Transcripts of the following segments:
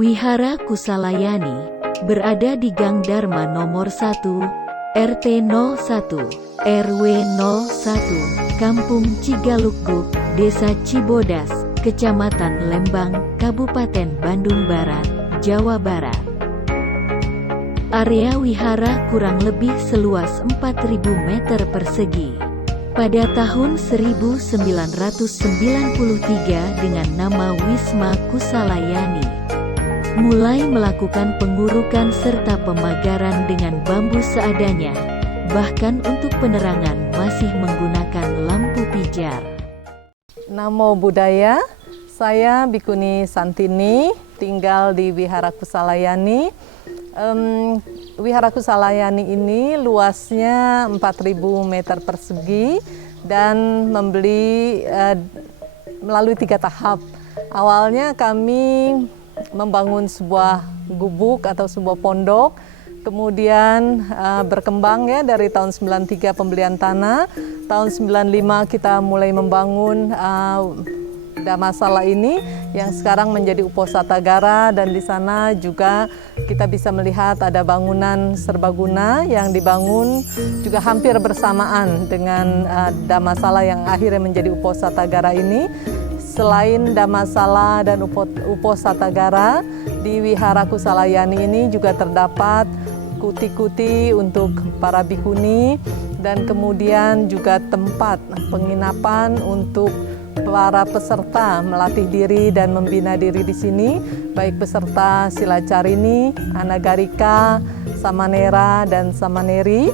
Wihara Kusalayani berada di Gang Dharma nomor 1, RT 01, RW 01, Kampung Cigalukguk, Desa Cibodas, Kecamatan Lembang, Kabupaten Bandung Barat, Jawa Barat. Area wihara kurang lebih seluas 4.000 meter persegi. Pada tahun 1993 dengan nama Wisma Kusalayani, mulai melakukan pengurukan serta pemagaran dengan bambu seadanya, bahkan untuk penerangan masih menggunakan lampu pijar. Namo Buddhaya, saya Bikuni Santini, tinggal di Wihara Kusalayani. Wihara Kusalayani ini luasnya 4.000 meter persegi dan melalui 3 tahap. Awalnya kami membangun sebuah gubuk atau sebuah pondok, kemudian berkembang ya dari tahun 93 pembelian tanah, tahun 95 kita mulai membangun Dhammasala ini yang sekarang menjadi Uposatagara, dan di sana juga kita bisa melihat ada bangunan serbaguna yang dibangun juga hampir bersamaan dengan Dhammasala yang akhirnya menjadi Uposatagara ini. Selain Dhammasala dan Uposatagara, di Wihara Kusalayani ini juga terdapat kuti-kuti untuk para bhikkhuni dan kemudian juga tempat penginapan untuk para peserta melatih diri dan membina diri di sini, baik peserta Silacarini, Anagarika, Samanera, dan Samaneri.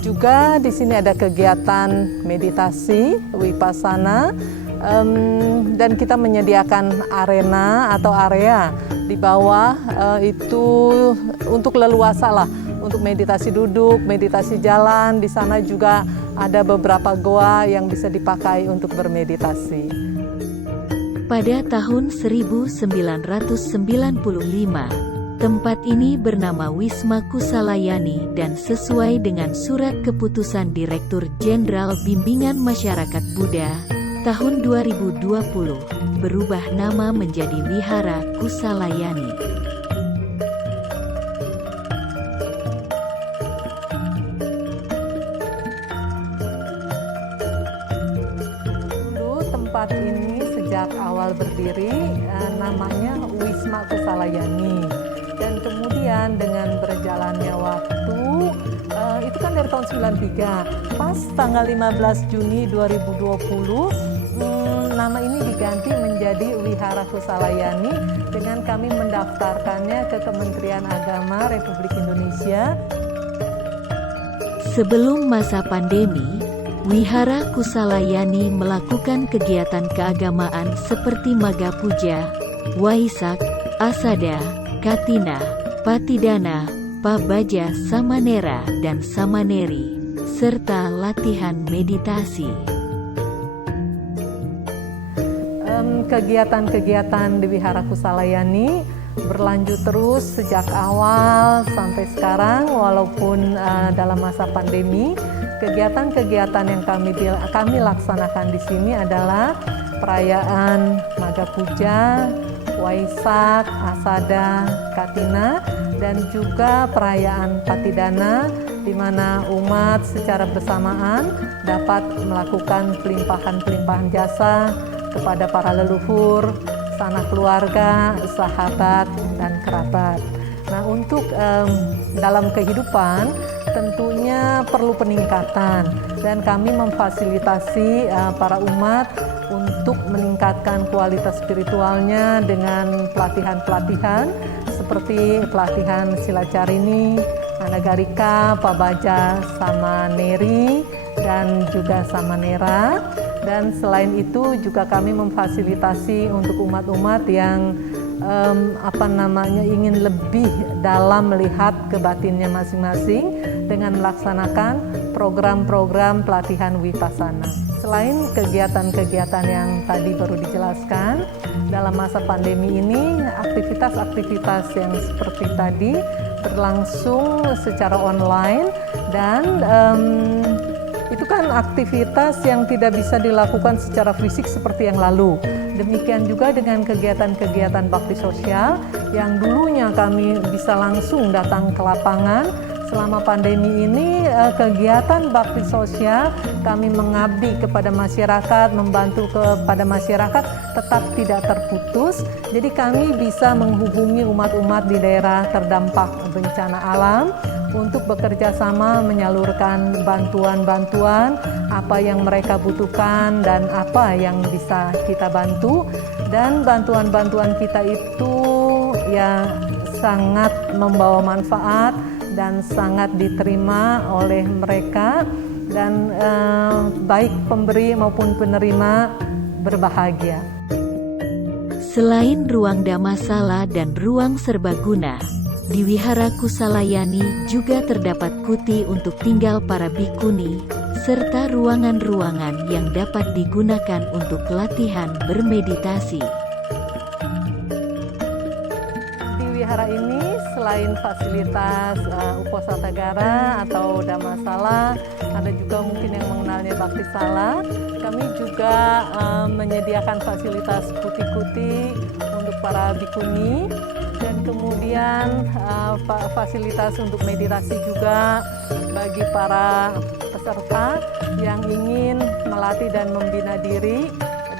Juga di sini ada kegiatan meditasi, Vipassana, dan kita menyediakan arena atau area di bawah itu untuk leluasa lah, untuk meditasi duduk, meditasi jalan. Di sana juga ada beberapa goa yang bisa dipakai untuk bermeditasi. Pada tahun 1995, tempat ini bernama Wisma Kusalayani dan sesuai dengan surat keputusan Direktur Jenderal Bimbingan Masyarakat Buddha tahun 2020 berubah nama menjadi Wihara Kusalayani. Tempat ini sejak awal berdiri namanya Wisma Kusalayani, dan kemudian dengan berjalannya waktu itu kan dari tahun 93, pas tanggal 15 Juni 2020 nama ini diganti menjadi Wihara Kusalayani dengan kami mendaftarkannya ke Kementerian Agama Republik Indonesia. Sebelum masa pandemi, Wihara Kusalayani melakukan kegiatan keagamaan seperti Maga Puja, Waisak, Asada, Katina, Patidana, Pabaja Samanera, dan Samaneri, serta latihan meditasi. Kegiatan-kegiatan di Wihara Kusalayani berlanjut terus sejak awal sampai sekarang, walaupun dalam masa pandemi. Kegiatan-kegiatan yang kami laksanakan di sini adalah perayaan Maga Puja, Waisak, Asada, Katina, dan juga perayaan Patidana, di mana umat secara bersamaan dapat melakukan pelimpahan jasa kepada para leluhur, sanak keluarga, sahabat, dan kerabat. Nah, untuk dalam kehidupan tentunya perlu peningkatan, dan kami memfasilitasi para umat untuk meningkatkan kualitas spiritualnya dengan pelatihan-pelatihan seperti pelatihan Silacarini, Anagarika, Pabaja, Samaneri, dan juga Samanera. Dan selain itu juga kami memfasilitasi untuk umat-umat yang ingin lebih dalam melihat ke batinnya masing-masing dengan melaksanakan program-program pelatihan Vipassana. Selain kegiatan-kegiatan yang tadi baru dijelaskan, dalam masa pandemi ini aktivitas-aktivitas yang seperti tadi berlangsung secara online, dan itu kan aktivitas yang tidak bisa dilakukan secara fisik seperti yang lalu. Demikian juga dengan kegiatan-kegiatan bakti sosial yang dulunya kami bisa langsung datang ke lapangan. Selama pandemi ini, kegiatan bakti sosial kami mengabdi kepada masyarakat, membantu kepada masyarakat tetap tidak terputus. Jadi kami bisa menghubungi umat-umat di daerah terdampak bencana alam untuk bekerja sama menyalurkan bantuan-bantuan apa yang mereka butuhkan dan apa yang bisa kita bantu. Dan bantuan-bantuan kita itu ya sangat membawa manfaat dan sangat diterima oleh mereka, dan baik pemberi maupun penerima berbahagia. Selain ruang Dhammasala dan ruang serbaguna, di Wihara Kusalayani juga terdapat kuti untuk tinggal para bhikkhuni, serta ruangan-ruangan yang dapat digunakan untuk latihan bermeditasi. Di wihara ini selain fasilitas Uposatagara atau Dhammasala, ada juga mungkin yang mengenalnya Bakti Sala. Kami juga menyediakan fasilitas kuti-kuti untuk para bhikkhuni, dan kemudian fasilitas untuk meditasi juga bagi para peserta yang ingin melatih dan membina diri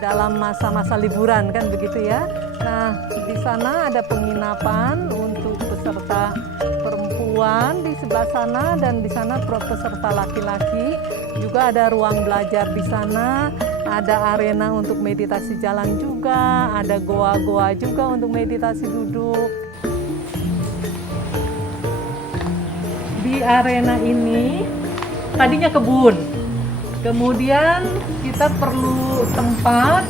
dalam masa-masa liburan, kan begitu ya. Nah, di sana ada penginapan untuk peserta perempuan di sebelah sana, dan di sana peserta laki-laki. Juga ada ruang belajar di sana, ada arena untuk meditasi jalan juga, ada goa-goa juga untuk meditasi duduk. Di arena ini tadinya kebun. Kemudian kita perlu tempat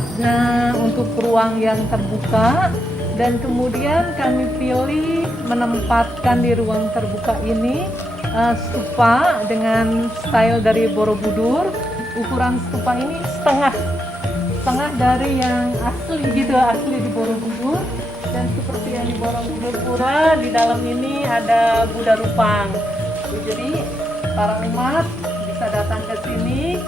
untuk ruang yang terbuka, dan kemudian kami pilih menempatkan di ruang terbuka ini stupa dengan style dari Borobudur. Ukuran stupa ini setengah dari yang asli gitu, asli di Borobudur. Dan seperti yang di Borobudur pura, di dalam ini ada Buddha Rupang. Jadi para umat bisa datang ke sini,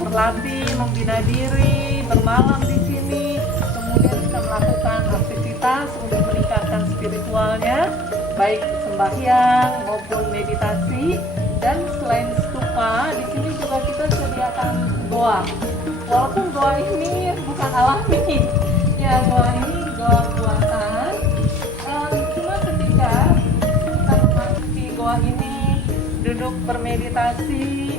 berlatih, membina diri, bermalam di sini, kemudian bisa melakukan aktivitas untuk meningkatkan spiritualnya, baik sembahyang maupun meditasi. Dan selain stupa, di sini juga kita sediakan goa. Walaupun goa ini bukan alami, ya goa ini goa buatan. Cuma ketika kita memasuki goa ini, duduk bermeditasi,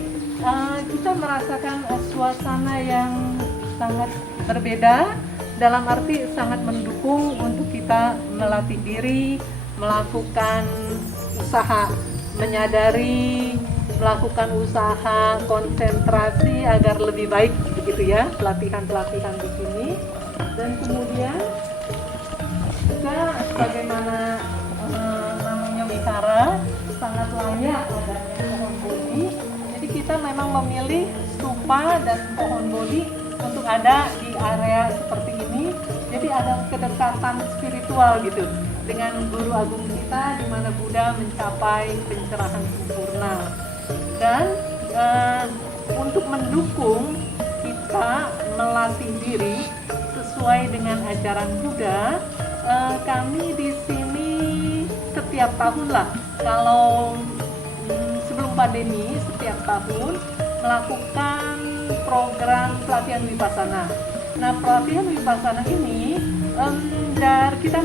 kita merasakan suasana yang sangat berbeda, dalam arti sangat mendukung untuk kita melatih diri, melakukan usaha menyadari, melakukan usaha konsentrasi agar lebih baik, begitu ya, pelatihan-pelatihan di sini. Dan kemudian juga sebagaimana namanya wihara, sangat layak adanya pohon bodhi. Jadi kita memang memilih stupa dan pohon bodhi untuk ada di area seperti ini. Jadi ada kedekatan spiritual gitu dengan guru agung kita, di mana Buddha mencapai pencerahan sempurna. Dan untuk mendukung kita melatih diri sesuai dengan ajaran Buddha, kami di sini setiap tahun lah, kalau sebelum pandemi, setiap tahun melakukan program pelatihan Vipassana. Nah, pelatihan Vipassana ini kita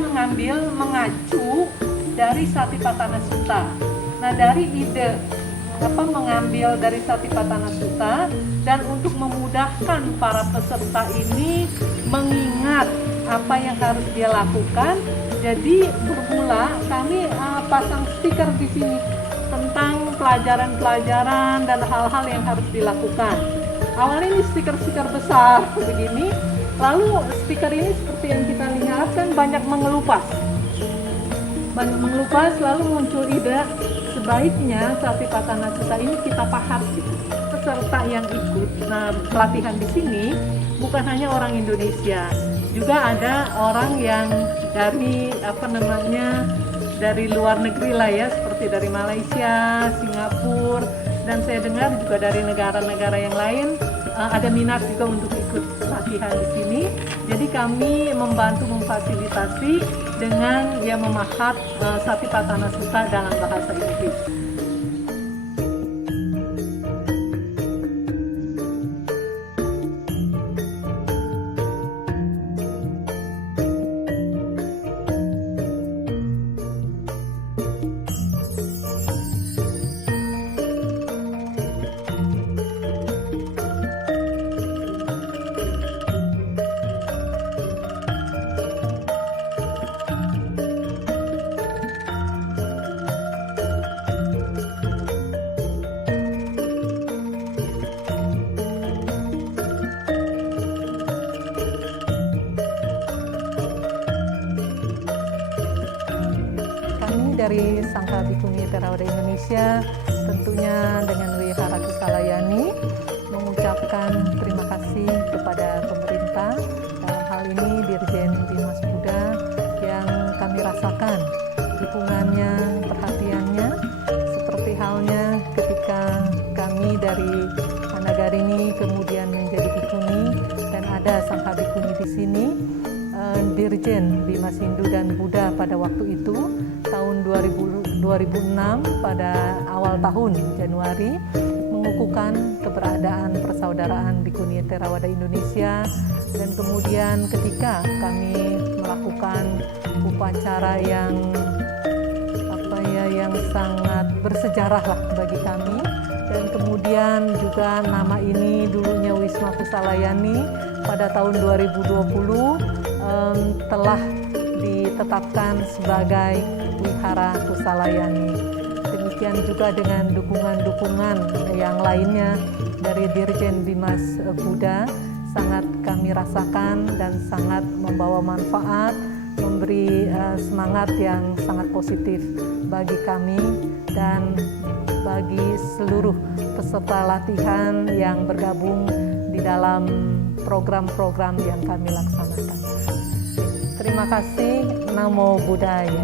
mengacu dari Satipatthana Sutta. Nah, dari ide mengambil dari Satipatthana Sutta, dan untuk memudahkan para peserta ini mengingat apa yang harus dia lakukan, jadi bermula kami pasang stiker di sini tentang pelajaran-pelajaran dan hal-hal yang harus dilakukan. Awalnya ini stiker-stiker besar begini, lalu stiker ini seperti yang kita lihat kan banyak mengelupas, lalu muncul ide sebaiknya Satipatthana Sutta ini kita pahat gitu. Peserta yang ikut pelatihan di sini bukan hanya orang Indonesia, juga ada orang yang dari dari luar negeri lah ya, seperti dari Malaysia, Singapura, dan saya dengar juga dari negara-negara yang lain ada minat juga untuk ikut pelatihan di sini. Jadi Jadi kami membantu memfasilitasi dengan memahat Satipatthana Sutta dalam bahasa Inggris. Dari Sangha Bhikkhuni Theravada Indonesia, tentunya dengan Wihara Kusalayani, mengucapkan terima kasih kepada pemerintah, dalam hal ini Dirjen Bimas Buddha, yang kami rasakan dukungannya, perhatiannya, seperti halnya ketika kami dari Managarini kemudian menjadi bhikkhuni dan ada Sangha Bhikkhuni di sini. Dirjen Bimas Hindu dan Buddha pada waktu itu tahun 2006 pada awal tahun Januari mengukuhkan keberadaan persaudaraan Bhikkhuni Theravada Indonesia, dan kemudian ketika kami melakukan upacara yang sangat bersejarah lah bagi kami, dan kemudian juga nama ini dulunya Wisma Kusalayani pada tahun 2020 telah ditetapkan sebagai Wihara Kusalayani. Demikian juga dengan dukungan-dukungan yang lainnya dari Dirjen Bimas Buddha sangat kami rasakan dan sangat membawa manfaat, memberi semangat yang sangat positif bagi kami dan bagi seluruh peserta latihan yang bergabung di dalam program-program yang kami laksanakan. Terima kasih. Namo Buddhaya.